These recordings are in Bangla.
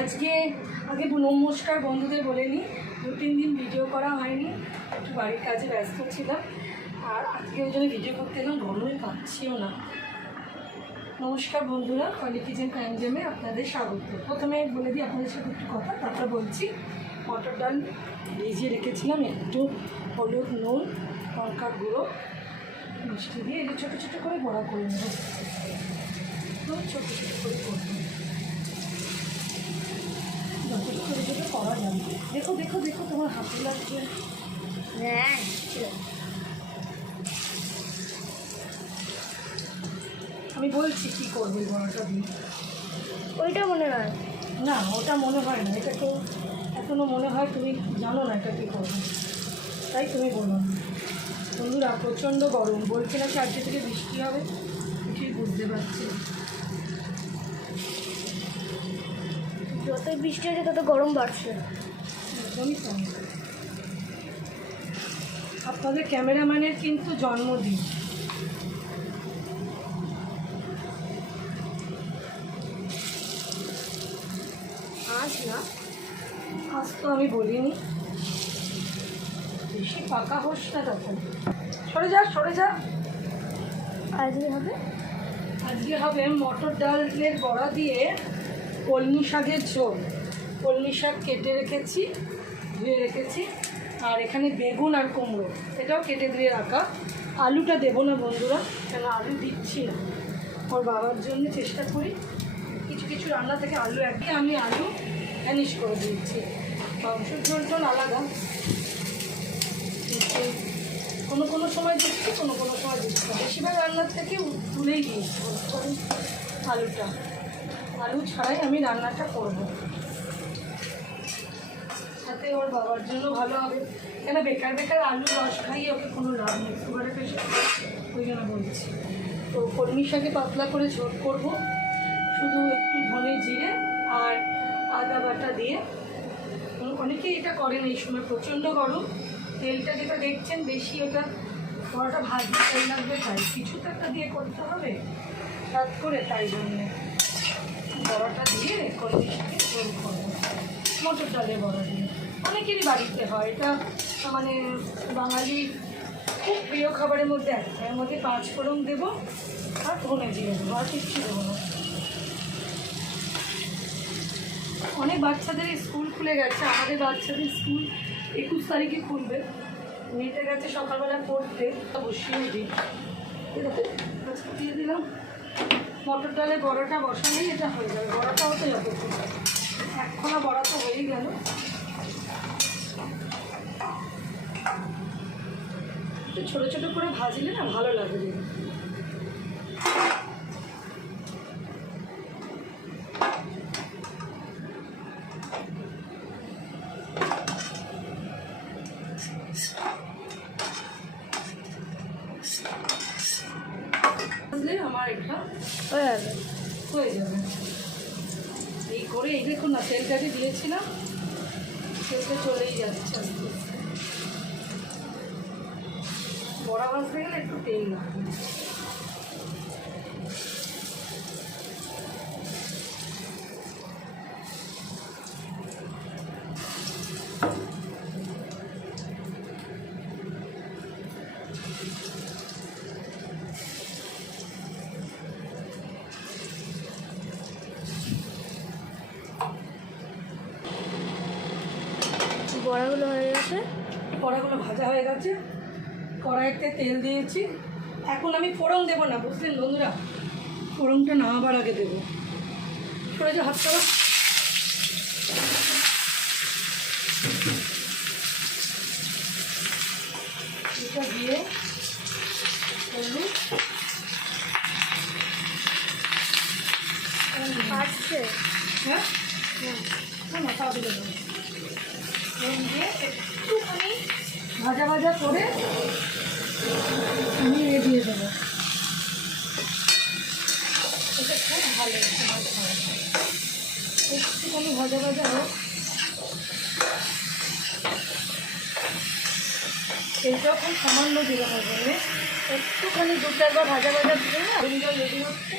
আজকে আগে নমস্কার বন্ধুদের বলে নিই। দু তিন দিন ভিডিও করা হয়নি, একটু বাড়ির কাজে ব্যস্ত ছিলাম। আর আজকে ওই জন্য ভিডিও করতে এলাম গরমে পাচ্ছিও না। নমস্কার বন্ধুরা কলি কিচেন টাইম আপনাদের স্বাগত। প্রথমে বলে দিই, আপনাদের সাথে একটু কথা, তারপর বলছি, মটর ডাল ভিজিয়ে রেখেছিলাম, একটু হলুদ, নুন লঙ্কার গুঁড়ো, মিষ্টি দিয়ে এটা ছোটো ছোটো করে বড়া করে নেব। ছোটো ছোটো করে করব। করা যাবে দেখো দেখো দেখো তোমার হাতে লাগছে। হ্যাঁ। আমি বলছি কী করব বড়াটা দিয়ে। ওইটা মনে হয়। না ওটা মনে হয় না। এটা তো এখনও মনে হয় তুমি জানো না এটা কী করবে। তাই তুমি বলো বন্ধুরা প্রচণ্ড গরম। বলছে না চারটে থেকে বৃষ্টি হবে ঠিক বুঝতে পারছি যতই বৃষ্টি হচ্ছে তত গরম বাড়ছে। একদমই আপনাদের ক্যামেরাম্যানের কিন্তু জন্মদিন। আজ না আজ তো আমি বলিনি। বেশি পাকা হোস না তখন। সরে যা সরে যা। আজকে হবে? আজকে হবে মটর ডালের বড়া দিয়ে কলমি শাকের ঝোল। কলমি শাক কেটে রেখেছি, ধুয়ে রেখেছি। আর এখানে বেগুন আর কুমড়ো, এটাও কেটে দিয়ে রাখা। আলুটা দেবো না বন্ধুরা, কেন আলু দিচ্ছি না। ওর বাবার জন্য চেষ্টা করি, কিছু কিছু রান্না থেকে আলু একই আমি আলু ভ্যানিশ করে দিচ্ছি। মাংসের ঝোল টোল আলাদা। কোনো কোনো সময় দিচ্ছি, কোনো কোনো সময় দিচ্ছি বেশিরভাগ রান্নার থেকে তুলেই দিয়েছি আলুটা। আলু ছাড়াই আমি রান্নাটা করব। সাথে ওর বাবার জন্য ভালো হবে। কেন বেকার বেকার আলু রস খাইয়ে ওকে কোনো লাভ নেই। সুগারের পেশেন্ট ওই জন্য বলছি। তো কলমি শাকে পাতলা করে ঝোল করব। শুধু একটু ধনে জিরে আর আদা বাটা দিয়ে। অনেকেই এটা করেন এই সময়, প্রচণ্ড গরম। তেলটা যেটা দেখছেন, বেশি ওটা বড়াটা ভাজতে তেল লাগবে তাই। কিছু তো একটা দিয়ে করতে হবে। রাত করে তাই জন্যে। বড়াটা দিয়ে কলমি শাকে করব। মটর ডালের বড়া দিয়ে। অনেকেরই বাড়িতে হয়, এটা মানে বাঙালি খুব প্রিয় খাবারের মধ্যে একটা। এর মধ্যে পাঁচ ফোড়ন দেবো আর ধনে জিরে দেবো, আর কিচ্ছু দেবো না। অনেক বাচ্চাদের স্কুল খুলে গেছে। আমাদের বাচ্চাদের স্কুল একুশ তারিখে খুলবে। মেয়েটা গেছে সকালবেলা পড়তে। বসিয়ে দিই। দিয়ে দিলাম। মটর ডালে বড়াটা বসালেই এটা হয়ে যাবে। বড়াটাও তো যাবে একখানা বড়া তো হয়েই গেল। ছোটো ছোটো করে ভাজলে না ভালো লাগে দেখতে। ভাজলে আমার এটা হয়ে যাবে। হয়ে যাবে। এই করে এই দেখুন না তেলটাকে দিয়েছিলাম তেলটা চলেই যাচ্ছে আস্তে আস্তে। বড়া ভাজতে গেলে একটু তেল লাগবে বড়াগুলো হয়ে গেছে কড়াগুলো ভাজা হয়ে গেছে। কড়াইতে তেল দিয়েছি। এখন আমি ফোড়ন দেবো না বুঝলেন বন্ধুরা? ফোড়নটা নামাবার আগে দেবো। সরে যা হাতটা। এটা দিয়ে হলুদ আসছে হ্যাঁ। না না হবে। নুন দিয়ে একটুখানি ভাজা ভাজা করে আমি এ দিয়ে দেবো। এটা খুব ভালো একটুখানি ভাজা ভাজা হোক। এইটাও খুব সামান্য দিলাম একটুখানি দু চারবার ভাজা ভাজা দিলে না রেডি হচ্ছে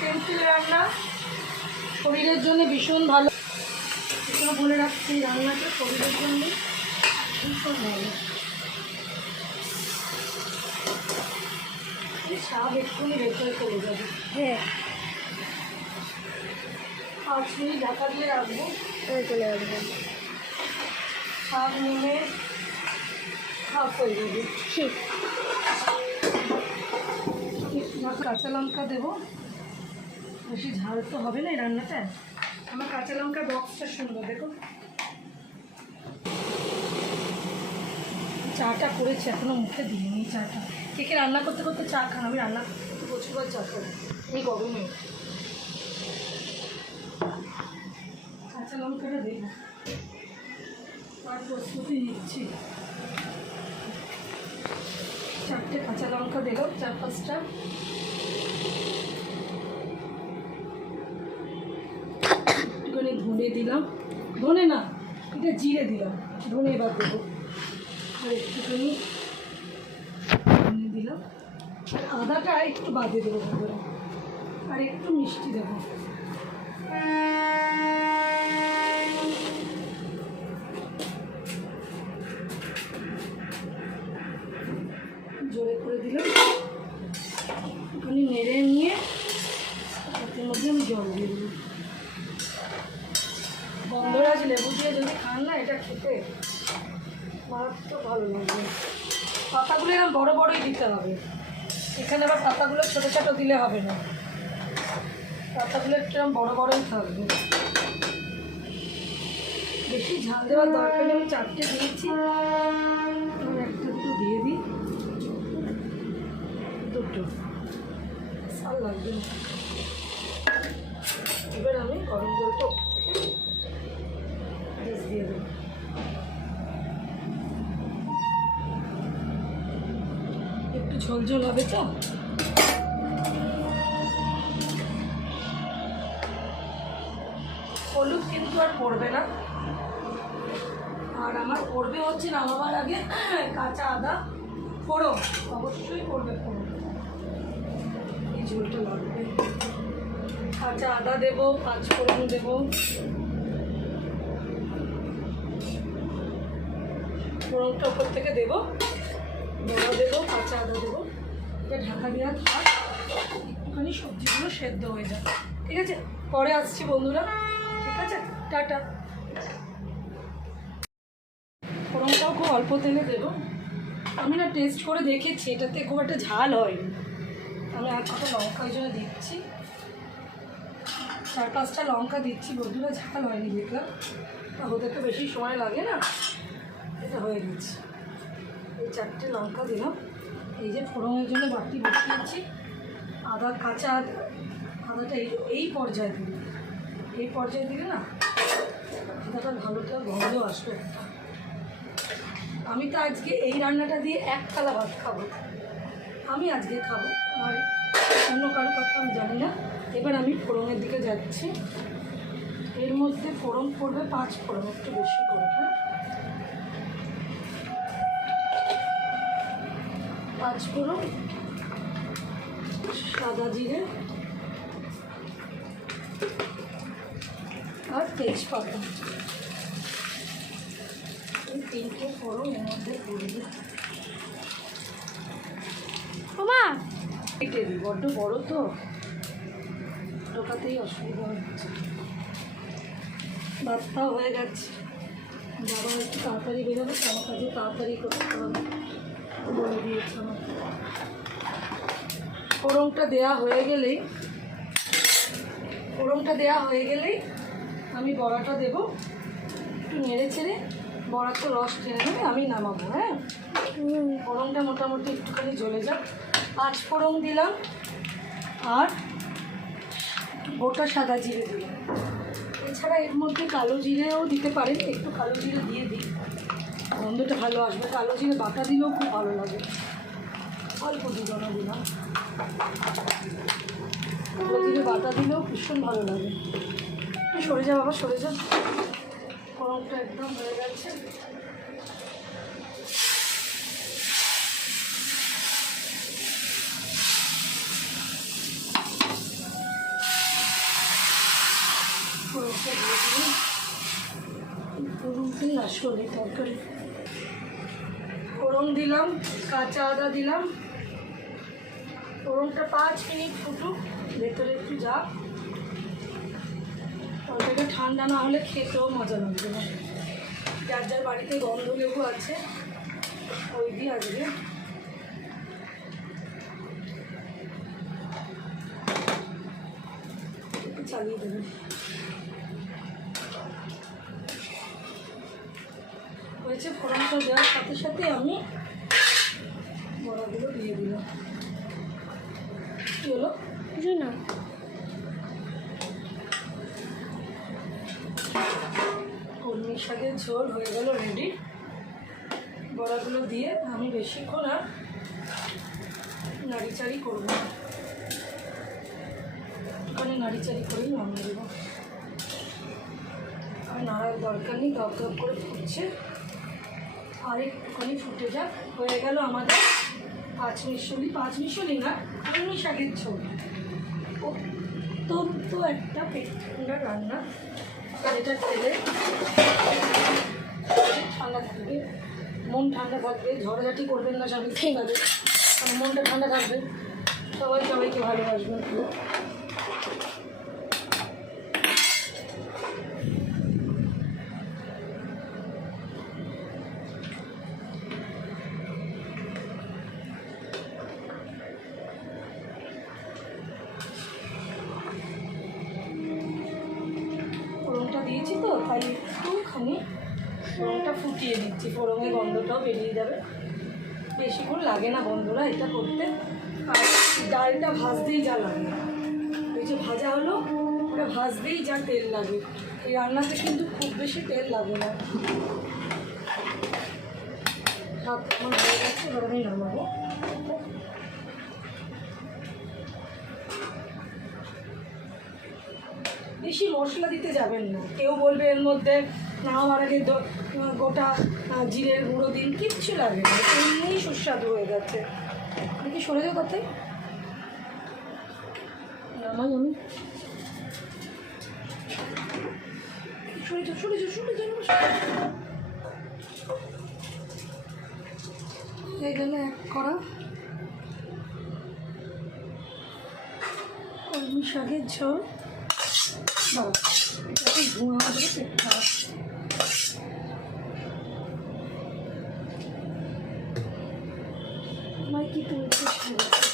পেন্সিল রান্না শরীরের জন্য ভীষণ ভালো। এটা বলে রাখছি রান্নাটা শরীরের জন্য ভীষণ ভালো। স্বাদ এক্ষুনি ভেতরে চলে যাবে। হ্যাঁ। পাঁচ মিনিট ঢাকা দিয়ে রাখব। ওই চলে আসবেন শাক নেমে হাফ হয়ে যাবে। ঠিক। কাঁচা লঙ্কা দেবো। বেশি ঝাল তো হবে না এই রান্নাটা আমার কাঁচা লঙ্কার বক্সটা সুন্দর, দেখো। চাটা করেছি, এখনও মুখে দিইনি চাটা। কে কে রান্না করতে করতে চা খান, আমি রান্না করতে প্রচুরবার চা করি এই গরমে। কাঁচা লঙ্কাটা দেবো। তার প্রস্তুতি নিচ্ছি। চারটে কাঁচা লঙ্কা দিলাম চার পাঁচটা একটুখানি ধনে দিলাম। ধনে না, এটা জিরে দিলাম। ধনে এবার দেবো। আর একটুখানি ধনে দিলাম। আর আদাটা একটু বাদে দেবো আর একটু মিষ্টি দেবো জোরে করে দিলাম একটুখানি নেড়ে নিয়ে তার মধ্যে আমি জল দিয়ে দেবো গন্ধরাজ লেবু দিয়ে যদি খান না এটা খেতে মারাত্মক ভালো লাগবে পাতাগুলো এরকম বড় বড়ই দিতে হবে। এখানে আবার পাতাগুলো ছোটো ছোটো দিলে হবে না। পাতাগুলো একটু বড় বড়ই থাকবে বেশি ঝাল দেওয়ার দরকার আমি চারটে দিয়েছি। একটা দুটো দিয়ে দিই। দুটো। সাল লাগবে না। ঝোল ঝোল হবে তো? হলুদ কিন্তু আর পড়বে না। আর আমার পড়বে হচ্ছে না নামাবার আগে কাঁচা আদা ফোড়ো অবশ্যই পড়বে ফোড়ো এই ঝোলটা লাগবে। কাঁচা আদা দেবো পাঁচ ফোড়ন দেবো। ফোড়নটা ওপর থেকে দেবো দেবো, কাঁচা আদা দেবো। এটা ঢাকা দেওয়া থাক একটুখানি সবজিগুলো সেদ্ধ হয়ে যাবে। ঠিক আছে? পরে আসছি বন্ধুরা। ঠিক আছে? টাটা। ফোড়নটাও খুব অল্প তেলে দেবো। আমি না টেস্ট করে দেখেছি, এটাতে খুব একটা ঝাল হয়নি। আমি আর কটা লঙ্কা জন্য দিচ্ছি। চার পাঁচটা লঙ্কা দিচ্ছি। বন্ধুরা, ঝাল হয়নি দেখলাম। হতে তো বেশি সময় লাগে না। এটা হয়ে গেছে। এই চারটে লঙ্কা দিলাম। এই যে ফোড়নের জন্য বাটি বসিয়েছি। আদা, কাঁচা আদা, আদাটা এই এই পর্যায়ে দিলে। এই পর্যায়ে দিলে না, আদাটা ভালোটা গন্ধ আসবে আমি তো আজকে এই রান্নাটা দিয়ে এক থালা ভাত খাব। আমি আজকে খাব, আর অন্য কারও কথা আমি জানি না। এবার আমি ফোড়নের দিকে যাচ্ছি। এর মধ্যে ফোড়ন পড়বে, পাঁচ ফোড়ন, একটু বেশি করে। হ্যাঁ পাঁচ ফোড়ন সাদা জিরে আর তেজপাতা। এই তিনটে ফোড়ন এর মধ্যে পড়বে ওমা! কেটে দিই বড্ড বড় তো। ঢোকাতেই অসুবিধা হচ্ছে। ভাতটাও হয়ে গেছে। বাবা একটু তাড়াতাড়ি বেরোবে আমার কাজে তাড়াতাড়ি করতে হবে। বলে দিয়েছে আমাকে। ফোড়নটা দেয়া হয়ে গেলেই ফোড়নটা দেয়া হয়ে গেলেই আমি বড়াটা দেবো। একটু নেড়ে ছেড়ে বড়ার তো রস টেনে নেবে, আমি নামাবো হ্যাঁ? ফোড়নটা মোটামুটি একটুখানি জ্বলে যাক। পাঁচ ফোড়ন দিলাম, আর গোটা সাদা জিরে দিলাম। এছাড়া এর মধ্যে কালো জিরেও দিতে পারেন, একটু কালো জিরে দিয়ে দিই। গন্ধটা ভালো আসবে, কালো জিরে বাটা দিলেও খুব ভালো লাগে। অল্প দুজনা দিলাম। প্রদীপে বাটা দিলেও ভীষণ ভালো লাগে। সরে যা বাবা, সরে যা। গরমটা একদম হয়ে গেছে। ফোড়ন দিলাম, কাঁচা আদা দিলাম। ফোড়নটা পাঁচ মিনিট ফুটুক, ভেতরে একটু যাক। ওটাকে ঠান্ডা না হলে খেতেও মজা লাগবে না। যার যার বাড়িতে গন্ধ লেবু আছে, ওই দিয়ে আসবে চালিয়ে দেবেন। হয়েছে ফোড়নটা দেওয়ার সাথে সাথে আমি বড়াগুলো দিয়ে দিলাম। কী হলো? না কলমি শাকের ঝোল হয়ে গেল রেডি বড়াগুলো দিয়ে আমি বেশিক্ষণ আর নাড়িচাড়ি করব। না। ওখানে নাড়িচাড়ি করেই নামিয়ে দেবো আর নাড়ার দরকার নেই গপ গপ করে ফুটছে। আর একটুখানি ফুটে যাক। হয়ে গেল আমাদের পাঁচ মিশলি পাঁচ মিশলি না, আমি শাকের ঝোল অত্যন্ত একটা পেট ঠান্ডা রান্না। এটা খেলে ঠান্ডা থাকবে। মন ঠান্ডা থাকবে, ঝড়ঝাটি করবেন না স্বামী আছে। মানে মনটা ঠান্ডা থাকবে। সবাই সবাইকে ভালোবাসবেন ফুটিয়ে দিচ্ছি, ফোড়নের গন্ধটাও বেরিয়ে যাবে। বেশিক্ষণ লাগে না বন্ধুরা এটা করতে। আর ডালটা ভাজতেই যা লাগে। ওই যে ভাজা হলো, ওটা ভাজতেই যা তেল লাগে। এই রান্নাতে কিন্তু খুব বেশি তেল লাগে না। হয়ে নামাবো। বেশি মশলা দিতে যাবেন না। কেউ বলবে এর মধ্যে নামাবার আগে গোটা জিরের গুঁড়ো দিন। কিচ্ছু লাগে না এমনিই সুস্বাদু হয়ে গেছে দেখি সরে যাও নামাই আমি সরে যাও সরে যাও সরে যাও সরে গেল এক করা কলমি শাকের ঝোল। বাবা ধোঁয়া আসবে পেট খারাপ আমার কি তুলতে